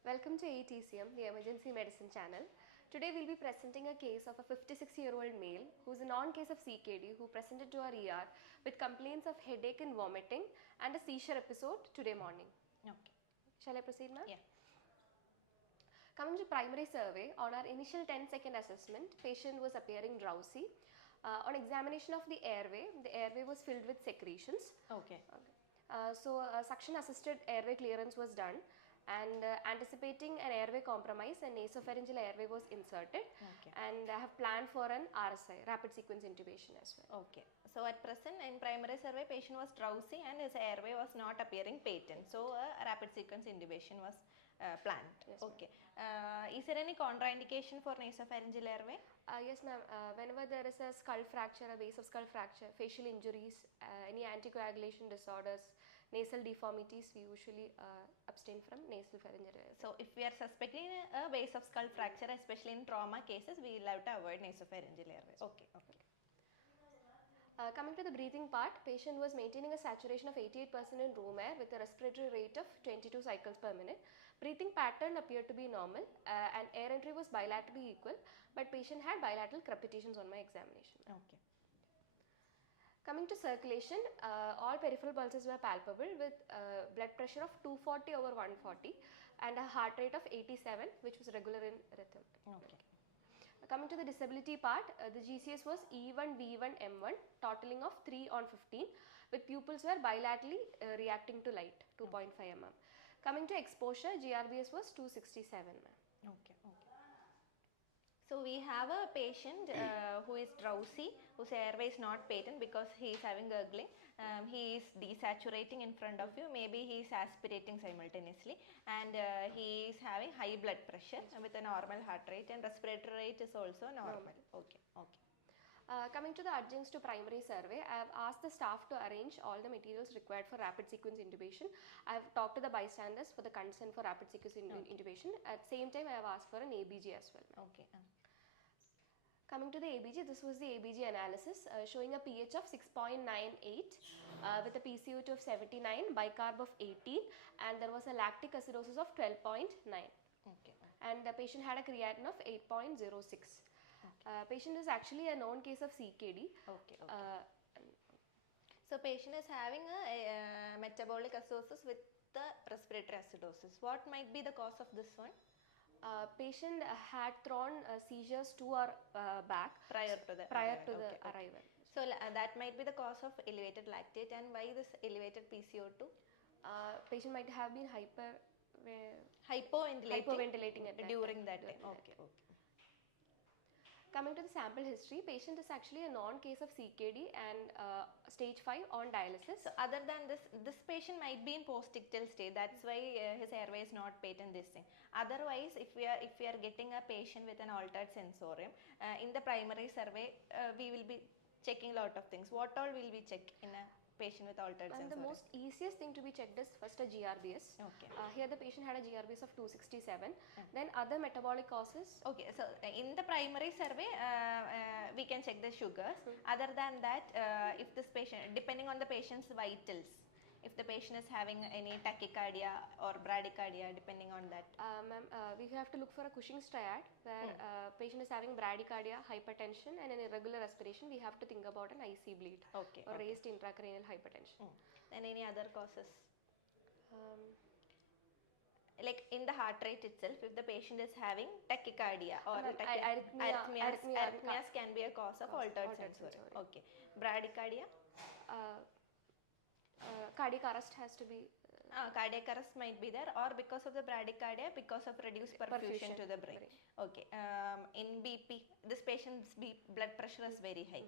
Welcome to AETCM, the Emergency Medicine channel. Today we'll be presenting a case of a 56-year-old male who's a non-case of CKD who presented to our ER with complaints of headache and vomiting and a seizure episode today morning. Okay. Shall I proceed, ma'am? Yeah. Coming to primary survey, on our initial 10-second assessment, patient was appearing drowsy. On examination of the airway was filled with secretions. Okay. So suction assisted airway clearance was done, and anticipating an airway compromise, an nasopharyngeal airway was inserted. Okay. And I have planned for an RSI, rapid sequence intubation as well. Okay. So at present in primary survey, patient was drowsy and his airway was not appearing patent. So a rapid sequence intubation was planned. Yes, okay. Is there any contraindication for nasopharyngeal airway? Yes, ma'am. Whenever there is a skull fracture, a base of skull fracture, facial injuries, any anticoagulation disorders, nasal deformities, we usually abstain from nasal pharyngeal airway. So if we are suspecting a base of skull fracture, especially in trauma cases, we will have to avoid nasopharyngeal airway. Okay. Okay. Coming to the breathing part, patient was maintaining a saturation of 88% in room air with a respiratory rate of 22 cycles per minute. Breathing pattern appeared to be normal and air entry was bilaterally equal, but patient had bilateral crepitations on my examination. Okay. Coming to circulation, all peripheral pulses were palpable with blood pressure of 240 over 140 and a heart rate of 87, which was regular in rhythm. Okay. Coming to the disability part, the GCS was E1, V1, M1, totaling of 3 on 15, with pupils were bilaterally reacting to light, 2.5 mm. Coming to exposure, GRBS was 267 mm. Okay. Okay. So we have a patient who is drowsy, whose airway is not patent because he is having gurgling. He is desaturating in front of you. Maybe he is aspirating simultaneously, and he is having high blood pressure with a normal heart rate, and respiratory rate is also normal. Okay. Okay. Coming to the adjuncts to primary survey, I have asked the staff to arrange all the materials required for rapid sequence intubation. I have talked to the bystanders for the consent for rapid sequence intubation. At the same time, I have asked for an ABG as well. Okay. Coming to the ABG, this was the ABG analysis showing a pH of 6.98 with a PCO2 of 79, bicarb of 18, and there was a lactic acidosis of 12.9. Okay. And the patient had a creatinine of 8.06. Patient is actually a known case of CKD. Okay. Okay. So patient is having a metabolic acidosis with the respiratory acidosis. What might be the cause of this one? Patient had thrown seizures to our back prior to the arrival. So that might be the cause of elevated lactate. And why this elevated PCO2? Patient might have been hypoventilating during that time. Okay. Coming to the sample history, patient is actually a non-case of CKD and stage 5 on dialysis. So other than this patient might be in post-ictal state. That's why his airway is not patent. This thing. Otherwise, if we are getting a patient with an altered sensorium in the primary survey, we will be checking a lot of things. What all will we check in a patient with altered sensorium? The most easiest thing to be checked is first a GRBS. Okay. Here the patient had a GRBS of 267. Then other metabolic causes. Okay, so in the primary survey, we can check the sugars. Other than that, if this patient, depending on the patient's vitals, if the patient is having any tachycardia or bradycardia, depending on that. Ma'am, we have to look for a Cushing's triad where patient is having bradycardia, hypertension and an irregular respiration. We have to think about an IC bleed or raised intracranial hypertension. Then any other causes? Like in the heart rate itself, if the patient is having tachycardia or arrhythmias can be a cause of altered sensorium. Okay. Bradycardia? Cardiac arrest has to be. Cardiac arrest might be there, or because of the bradycardia, because of reduced perfusion to the brain. Okay. In BP, this patient's blood pressure is very high.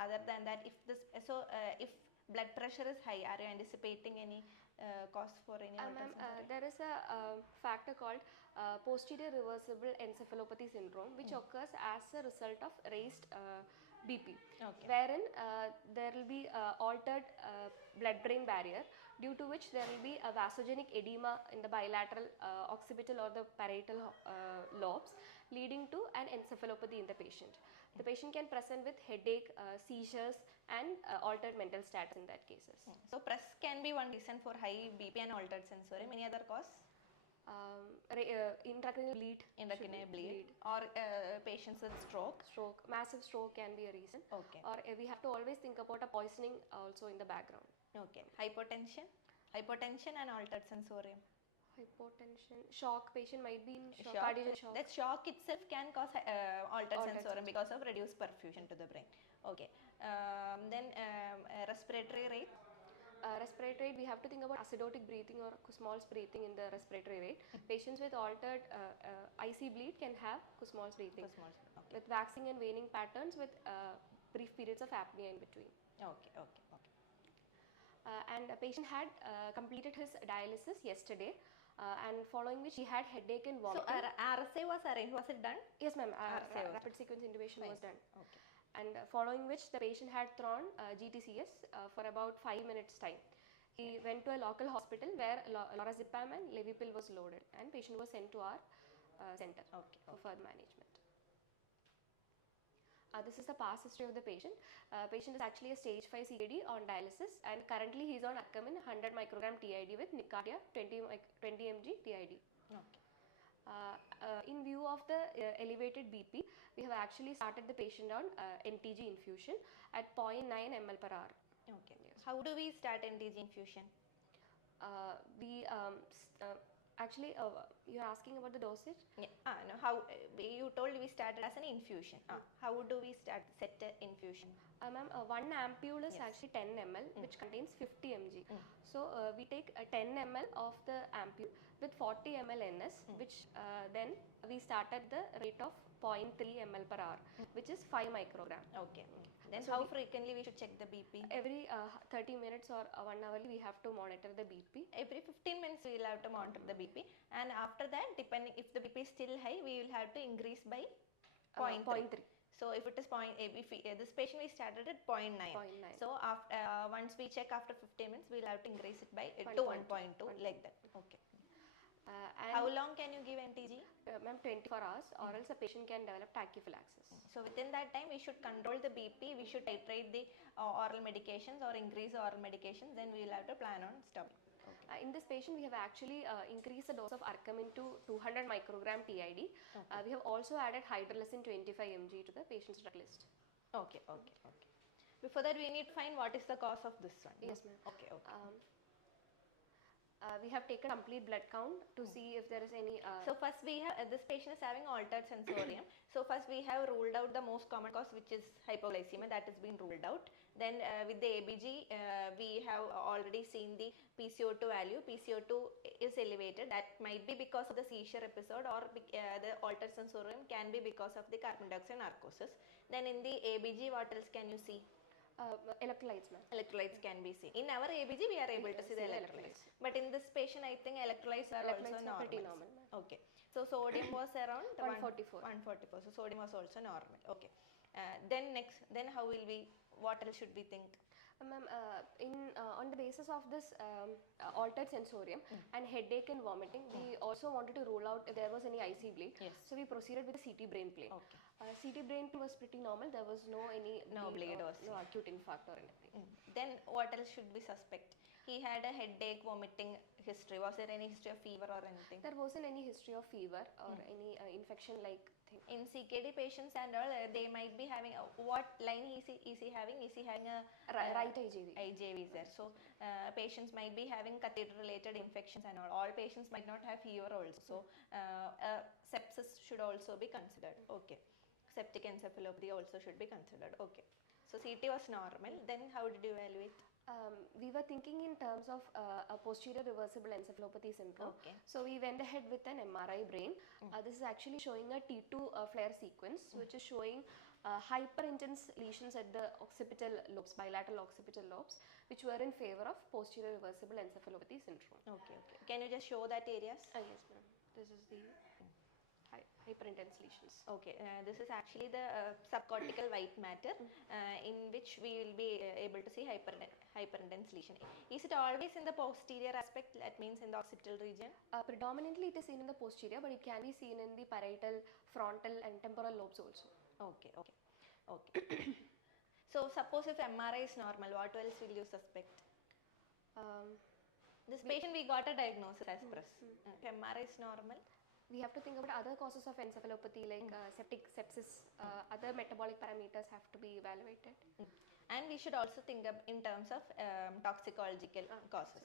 Other than that, if blood pressure is high, are you anticipating any cause for any altered sensorium? There is a factor called posterior reversible encephalopathy syndrome, which occurs as a result of raised BP, wherein there will be altered blood-brain barrier, due to which there will be a vasogenic edema in the bilateral occipital or the parietal lobes, leading to an encephalopathy in the patient. The patient can present with headache, seizures and altered mental status in that cases. So press can be one reason for high BP and altered sensorium. Any other cause? Intracranial bleed. Intracranial bleed. Or patients with stroke. Massive stroke can be a reason. Okay. Or we have to always think about a poisoning also in the background. Okay. Hypotension and altered sensorium. Hypotension, shock, patient might be in shock. Cardiogenic shock. That shock itself can cause altered sensorium because of reduced perfusion to the brain. Okay. Then respiratory rate. Respiratory rate, we have to think about acidotic breathing or Kussmaul's breathing in the respiratory rate. Patients with altered IC bleed can have Kussmaul's breathing. Okay. With waxing and waning patterns with brief periods of apnea in between. Okay. And a patient had completed his dialysis yesterday. And following which he had headache and vomiting. So RSA was arranged. Was it done? Yes, ma'am. Rapid sequence intubation was done. Okay. And following which the patient had thrown GTCS for about 5 minutes time. He went to a local hospital where lorazepam and Levipil was loaded, and patient was sent to our center for further management. This is the past history of the patient. Patient is actually a stage 5 CKD on dialysis, and currently he is on Acamine 100 microgram TID with Nicardia 20 mg TID. Okay. In view of the elevated BP, we have actually started the patient on NTG infusion at 0.9 ml per hour. Okay. Yes. How do we start NTG infusion? Actually, you're asking about the dosage? Yeah. No. How you told we started as an infusion. How do we set the infusion? Ma'am, 1 ampule is actually 10 ml, which contains 50 mg. So we take 10 ml of the ampule with 40 ml NS, which then we start at the rate of 0.3 ml per hour, which is 5 microgram. Okay. Then so how frequently we should check the BP? Every 30 minutes or 1 hour we have to monitor the BP. Every 15 minutes we will have to monitor the BP, and after that, depending if the BP is still high, we will have to increase by 0.3. So if it is this patient we started at 0.9. So after once we check after 15 minutes, we will have to increase it by to 1.2 like that. Okay. How long can you give NTG? Ma'am, 24 hours, or else a patient can develop tachyphylaxis. So within that time, we should control the BP, we should titrate the oral medications or increase oral medications, then we will have to plan on stopping. Okay. In this patient, we have actually increased the dose of Arcamin to 200 microgram TID. We have also added Hydralazine 25 mg to the patient's drug list. Okay. Before that, we need to find what is the cause of this one. Yes, ma'am. Okay. We have taken complete blood count to see if there is any. So first we have this patient is having altered sensorium. So first we have ruled out the most common cause, which is hypoglycemia. That has been ruled out. Then with the ABG, we have already seen the PCO2 value. PCO2 is elevated. That might be because of the seizure episode, or the altered sensorium can be because of the carbon dioxide narcosis. Then in the ABG, what else can you see? Electrolytes, ma'am. Electrolytes can be seen. In our ABG, we are able to see the electrolytes. But in this patient, I think electrolytes are also normal. Pretty normal. Okay. So sodium was around 144. 144. So sodium was also normal. Okay. Then how will we? What else should we think? Ma'am, on the basis of this altered sensorium and headache and vomiting, we also wanted to rule out if there was any IC bleed. Yes. So we proceeded with the CT brain plane. Okay. CT brain was pretty normal. There was no bleed or no acute infarct or anything. Then what else should we suspect? He had a headache, vomiting history. Was there any history of fever or anything? There wasn't any history of fever or any infection-like thing. In CKD patients and all, they might be having what line is he having? Is he having a right IJV? IJV is there. So patients might be having catheter-related infections and all. All patients might not have fever also. So sepsis should also be considered. Okay. Septic encephalopathy also should be considered. Okay. So CT was normal. Then how did you evaluate? We were thinking in terms of a posterior reversible encephalopathy syndrome. Okay. So we went ahead with an MRI brain. This is actually showing a T2 flare sequence, which is showing hyperintense lesions at the occipital lobes, bilateral occipital lobes, which were in favor of posterior reversible encephalopathy syndrome. Okay. Can you just show that areas? Yes, ma'am. This is the hyperintense lesions. Okay, this is actually the subcortical white matter in which we will be able to see hyperintense lesion. Is it always in the posterior aspect, that means in the occipital region? Predominantly it is seen in the posterior, but it can be seen in the parietal, frontal and temporal lobes also. Okay. So suppose if MRI is normal, what else will you suspect? This patient we got a diagnosis as press. MRI is normal. We have to think about other causes of encephalopathy like septic sepsis, other metabolic parameters have to be evaluated. And we should also think in terms of toxicological causes.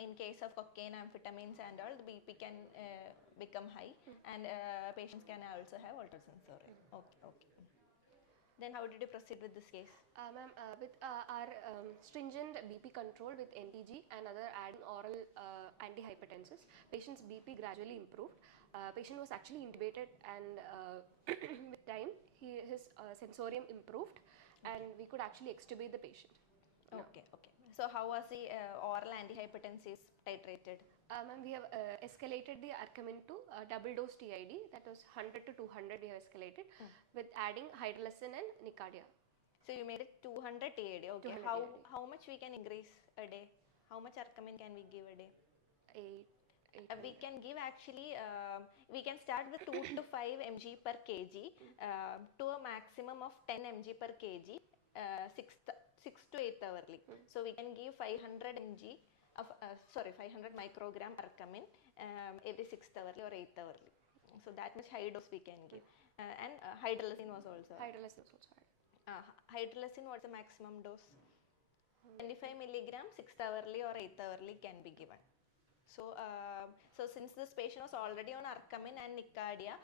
In case of cocaine, amphetamines and all, the BP can become high, and patients can also have altered sensorium. Okay. Then how did you proceed with this case? Ma'am, with our stringent BP control with NTG and other adding oral antihypertensives, patient's BP gradually improved. Patient was actually intubated, and with time his sensorium improved, and we could actually extubate the patient. Okay. So how was the oral antihypertensives titrated? Ma'am, we have escalated the Arcamin to double dose TID, that was 100 to 200 we have escalated, with adding hydrolysine and Nicardia. So you made it 200 TID. Okay. How much we can increase a day? How much Arcamin can we give a day? 8. We can give actually, we can start with 2 to 5 mg per kg to a maximum of 10 mg per kg 6 to 8 hourly. So we can give 500 mg of 500 microgram Arcamin every 6th hourly or 8th hourly. So that much high dose we can give. And hydrolysine was also. Hydrolysine was also added. Hydrolysine, what's the maximum dose? 25 milligram 6th hourly or 8th hourly can be given. So since this patient was already on Arcamin and Nicardia,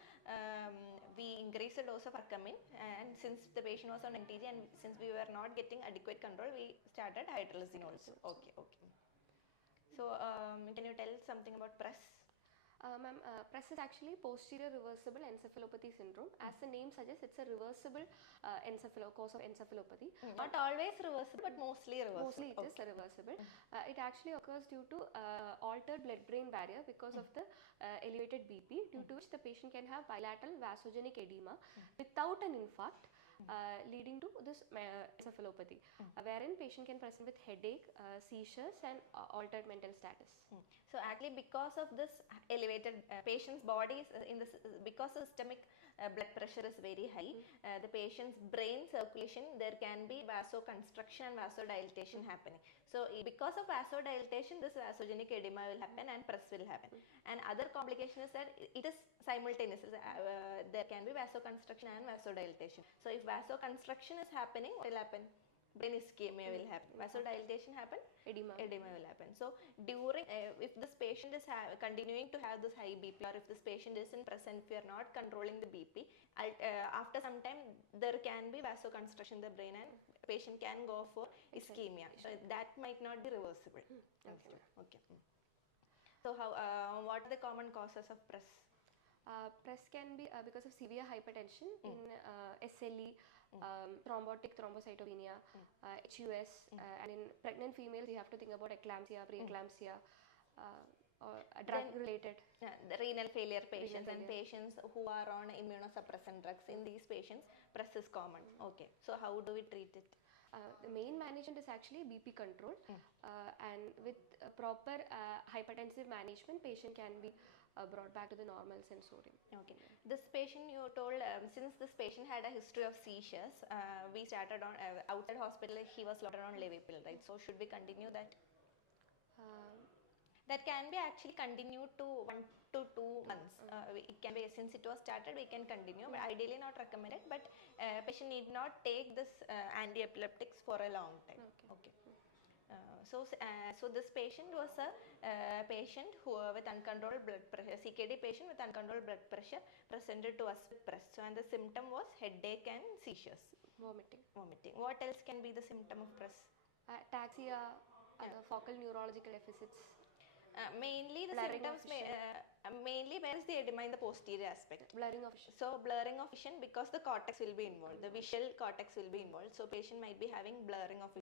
we increased the dose of Arcamin, and since the patient was on NTG and since we were not getting adequate control, we started hydrolysine also. Okay. So can you tell something about press? Ma'am, press is actually posterior reversible encephalopathy syndrome. As the name suggests, it's a reversible cause of encephalopathy. Not always reversible, but mostly reversible. Mostly it is reversible. It actually occurs due to altered blood-brain barrier because of the elevated BP, due to which the patient can have bilateral vasogenic edema without an infarct, leading to this encephalopathy, wherein patient can present with headache, seizures and altered mental status. So actually because of this elevated patient's body because systemic blood pressure is very high, the patient's brain circulation, there can be vasoconstriction and vasodilatation happening. So because of vasodilatation, this vasogenic edema will happen and press will happen. And other complication is that it is simultaneous. There can be vasoconstriction and vasodilatation. So if vasoconstriction is happening, what will happen? Brain ischemia will happen. Vasodilatation happen, edema will happen. So during if this patient is continuing to have this high BP, or if this patient isn't present, if we are not controlling the BP, after some time there can be vasoconstriction in the brain and patient can go for ischemia. So that might not be reversible. Okay. So what are the common causes of press? Press can be because of severe hypertension in SLE, thrombotic thrombocytopenia, HUS, and in pregnant females you have to think about eclampsia, preeclampsia, or drug-related. The renal failure patients and patients who are on immunosuppressant drugs, in these patients press is common. Okay, so how do we treat it? The main management is actually BP control, and with proper hypertensive management, patient can be brought back to the normal sensorium. Okay. This patient, you told, since this patient had a history of seizures, we started on outside hospital, he was loaded on Levipil, right? So should we continue that? That can be actually continued to 1 to 2 months. It can be, since it was started, we can continue, but ideally not recommended. But patient need not take this anti-epileptics for a long time. Okay. So this patient was a patient who with uncontrolled blood pressure, CKD patient with uncontrolled blood pressure, presented to us with press. So and the symptom was headache and seizures. Vomiting. What else can be the symptom of press? Ataxia, focal neurological deficits. Mainly the symptoms mainly where is the edema in the posterior aspect. Blurring of vision. So blurring of vision because the cortex will be involved. The visual cortex will be involved. So patient might be having blurring of vision.